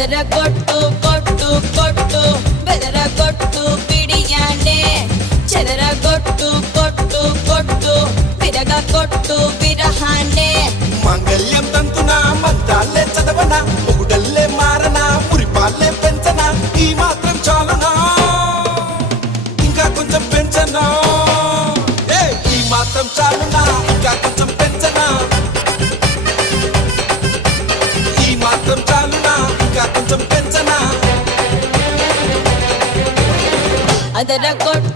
ಅದರ ಕೊಟ್ಟು ಕೊಟ್ಟು ಕೊಟ್ಟು ಬೆದರ ಕೊಟ್ಟು ಬಿಡಿಯಾನೆ చెదర కొట్టు కొట్టు కొట్టు విరగ కొట్టు విరహానే మంగళ్యం తంతున మంత్రాలే చదవన మొగుడల్లే మారన మురిపాలే పెంచన ఈ మాత్రం చాలునా ఇంకా కొంచెం పెంచనా ఈ మాత్రం చాలునా ఇంకా కొంచెం పెంచనా ఈ మాత్రం చాలునా ఇంకా కొంచెం పెంచనా ಅದರ ಕೊಟ್ಟು